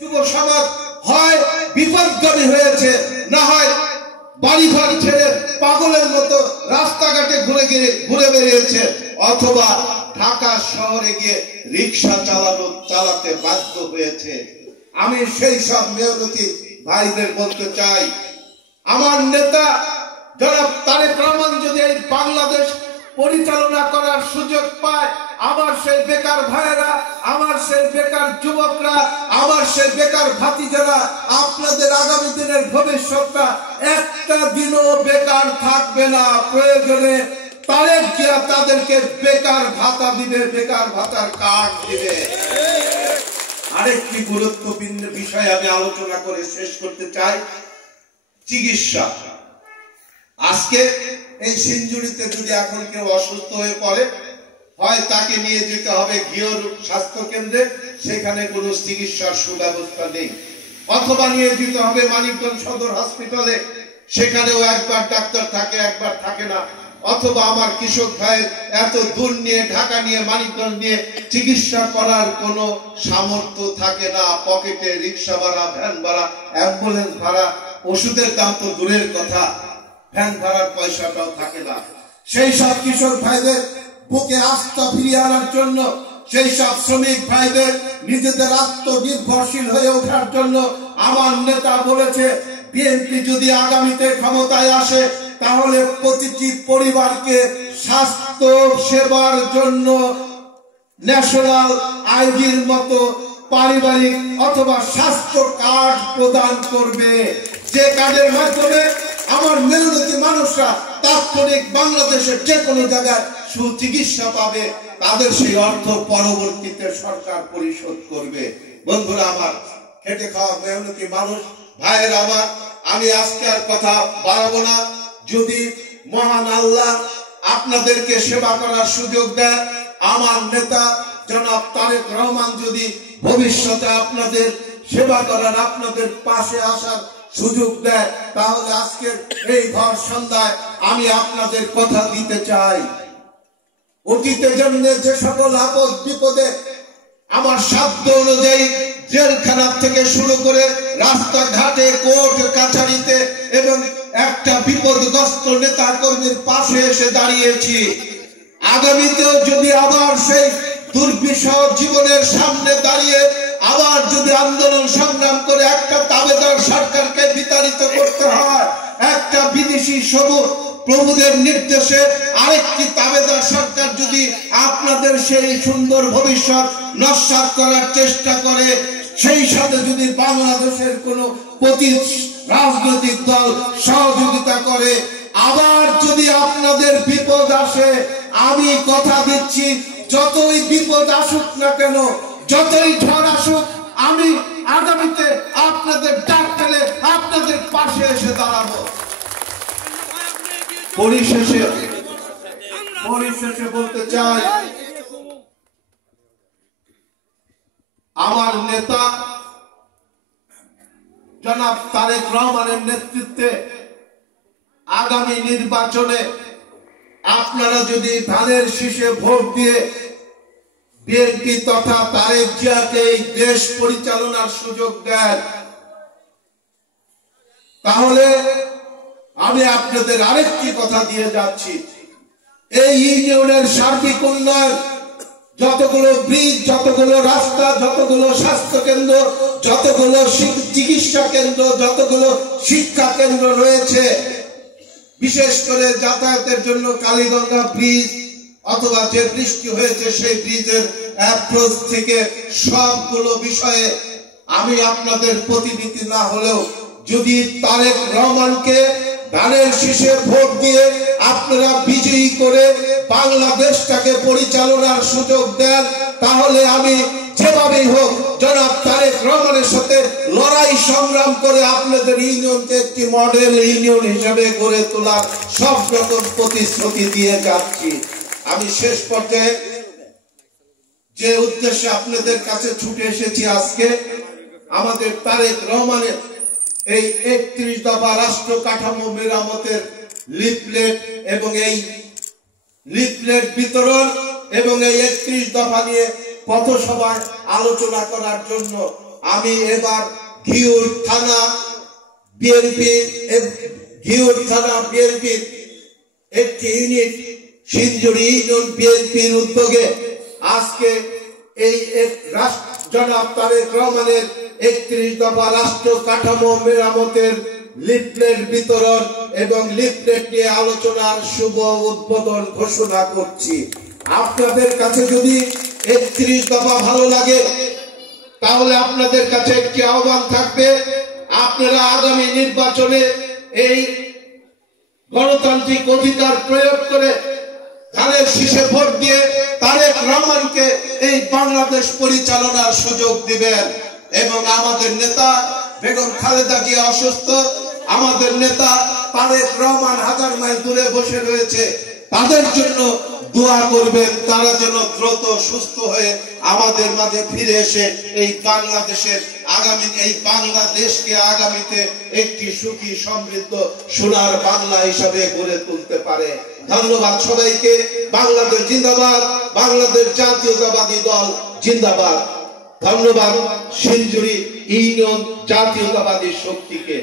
যুব সমাজ হয় বিপদগামী হয়েছে, না হয় বাড়িঘর ছেড়ে পাগলের মতো রাস্তাঘাটে ঘুরে বেরিয়েছে, অথবা ঢাকা শহরে গিয়ে রিক্সা চালাতে বাধ্য হয়েছে। আমি সেই সব মেহনতি ভাইদের বলতে চাই, আমার নেতা জনাব তারেক রহমান যদি এই বাংলাদেশ পরিচালনা করার সুযোগ পায়, আমার সেই বেকার ভাইয়েরা, আমার সেই বেকার যুবকরা, আমার সেই বেকার ভাতিজারা, আপনাদের আগামী দিনের ভবিষ্যৎটা একটা দিনও বেকার থাকবে না। প্রয়োজনে তারেক জিয়া তাদেরকে বেকার ভাতা দিবে, বেকার ভাতার কার্ড দিবে। আরেকটি গুরুত্বপূর্ণ বিষয় আমি আলোচনা করে শেষ করতে চাই, চিকিৎসা। আজকে এই সিঞ্জুরিতে যদি এখন কেউ অসুস্থ হয়ে পড়ে, হয় তাকে নিয়ে যেতে হবে ঘিওর স্বাস্থ্য কেন্দ্রে, সেখানে কোনো চিকিৎসার সুব্যবস্থা নেই, অথবা নিয়ে যেতে হবে মানিকগঞ্জ সদর হসপিটালে, সেখানেও একবার ডাক্তার থাকে, একবার থাকে না, অথবা আমার কৃষক ভাইয়ের এত দূর নিয়ে ঢাকা নিয়ে মানিকগঞ্জ নিয়ে চিকিৎসা করার কোনো সামর্থ্য থাকে না। পকেটে রিক্সা ভাড়া, ভ্যান ভাড়া, অ্যাম্বুলেন্স ভাড়া, ওষুধের দাম তো দূরের কথা, ভ্যান ভাড়ার পয়সাটাও থাকে না। সেই সব কৃষক ভাইদের বুকে আস্থা ফিরিয়ে আনার জন্য, সেই সব শ্রমিক ভাইদের নিজেদের আত্মনির্ভরশীল হয়ে ওঠার জন্য আমার নেতা বলেছে, বিএনপি যদি আগামীতে ক্ষমতায় আসে, তাহলে প্রতিটি পরিবারকে স্বাস্থ্য সেবার জন্য ন্যাশনাল আইডির মতো পারিবারিক অথবা স্বাস্থ্য কার্ড প্রদান করবে, যে কার্ডের মাধ্যমে আমার মেহনতি মানুষরা তাৎক্ষণিক বাংলাদেশের যে কোনো জায়গায় সুচিকিৎসা পাবে। তাদের সেই অর্থ পরবর্তীতে সরকার পরিশোধ করবে। বন্ধুরা আমার, খেটে খাওয়া মেহনতি মানুষ ভাইয়ের আমার, আমি আজকে আর কথা বাড়াবো না। যদি মহান আল্লাহ আপনাদেরকে সেবা করার সুযোগ দেয়, আমার নেতা জনাব তারেক রহমান যদি ভবিষ্যতে আপনাদের সেবা করার, আপনাদের পাশে আসার সুযোগ দেয়, তাহলে আজকের এই ঘর সন্ধ্যায় আমি আপনাদের কথা দিতে চাই, অতীতে জন্য যে সকল আপদ বিপদে আমার সাধ্য অনুযায়ী জেলখানা থেকে শুরু করে রাস্তাঘাটে, কোর্ট কাছারিতে এবং একটা বিপদগ্রস্ত নেতা কর্মীর পাশে এসে দাঁড়িয়েছি, আগামীতেও যদি আবার সেই দুর্বিষহ জীবনের সামনে দাঁড়িয়ে আবার যদি আন্দোলন সংগ্রাম করে একটা তাবেদার সরকারকে বিতাড়িত করতে হয়, একটা বিদেশি সবুজ প্রভুদের নির্দেশে আরেকটি তাবেদার সরকার যদি আপনাদের সেই সুন্দর ভবিষ্যৎ নস্যাৎ করার চেষ্টা করে, সেই সাথে যদি বাংলাদেশের কোনো রাজনৈতিক দল সহযোগিতা করে, আবার যদি আপনাদের বিপদ আসে, আমি কথা দিচ্ছি, যতই বিপদ আসুক না কেন, যতই ঝড় আসুক, আমি আগামীতে আপনাদের ডাক পেলে আপনাদের পাশে এসে দাঁড়াবো। পরিশেষে বলতে চাই, আমার নেতা জনাব তারেক রহমানের নেতৃত্বে আগামী নির্বাচনে আপনারা যদি ধানের শীষে ভোট দিয়ে বিএনপি তথা তারেক জিয়াকে এই দেশ পরিচালনার সুযোগ দেন, তাহলে আমি আপনাদের আরেকটি কথা দিয়ে যাচ্ছি, এই ইউনিয়নের সার্বিক উন্নয়ন, যতগুলো ব্রিজ, যতগুলো রাস্তা, যতগুলো স্বাস্থ্য কেন্দ্র, যতগুলো চিকিৎসা কেন্দ্র, যতগুলো শিক্ষা কেন্দ্র রয়েছে, বিশেষ করে যাতায়াতের জন্য কালীগঙ্গা ব্রিজ অথবা যে বৃষ্টি হয়েছে সেই ব্রিজের অ্যাপ্রোচ থেকে সবগুলো বিষয়ে আমি আপনাদের প্রতিনিধি না হলেও যদি তারেক রহমানকে ধানের শীষে ভোট দিয়ে আপনারা বিজয়ী করে বাংলাদেশটাকে পরিচালনার সুযোগ দেন, তাহলে আমি যেভাবেই হোক জনাব তারেক রহমানের সাথে লড়াই সংগ্রাম করে আপনাদের ইউনিয়নকে একটি মডেল ইউনিয়ন হিসেবে গড়ে তোলার সব রকম প্রতিশ্রুতি দিয়ে যাচ্ছি। আমি শেষ পর্যায়ে যে উদ্দেশ্যে আপনাদের কাছে ছুটে এসেছি, আজকে আমাদের তারেক রহমানের এই 31 দফা রাষ্ট্র কাঠামো মেরামতের লিফলেট এবং এই লিফলেট বিতরণ এবং এই 31 দফা নিয়ে পথসভায় আলোচনা করার জন্য আমি এবার ঘিওর থানা বিএনপির একটি ইউনিট সিঞ্জুরি ইউনিয়ন বিএনপির উদ্যোগে আজকে এই জনাব তারেক রহমানের 31 দফা রাষ্ট্র কাঠামো মেরামতের লিফলেট বিতরণ এবং লিফলেট নিয়ে আলোচনার শুভ উদ্বোধন ঘোষণা করছি। আপনাদের কাছে যদি 31 দফা ভালো লাগে তাহলে আপনাদের কাছে একটি আহ্বান থাকবে, আপনারা আগামী নির্বাচনে এই গণতান্ত্রিক অধিকার প্রয়োগ করে ধানের শীষে ভোট দিয়ে তারেক রহমানকে এই বাংলাদেশ পরিচালনার সুযোগ দিবেন। এবং আমাদের নেতা বেগম খালেদা জিয়া অসুস্থ, আমাদের নেতা তারেক রহমান হাজার মাইল দূরে বসে রয়েছে, তাদের জন্য দোয়া করবেন, তারা যেন দ্রুত সুস্থ হয়ে আমাদের মাঝে ফিরে এসে এই বাংলাদেশকে আগামীতে একটি সুখী সমৃদ্ধ সোনার বাংলা হিসাবে গড়ে তুলতে পারে। ধন্যবাদ সবাইকে। বাংলাদেশ জিন্দাবাদ, বাংলাদেশ জাতীয়তাবাদী দল জিন্দাবাদ। ধন্যবাদ সিঞ্জুরি ইউনিয়ন জাতীয়তাবাদী শক্তিকে।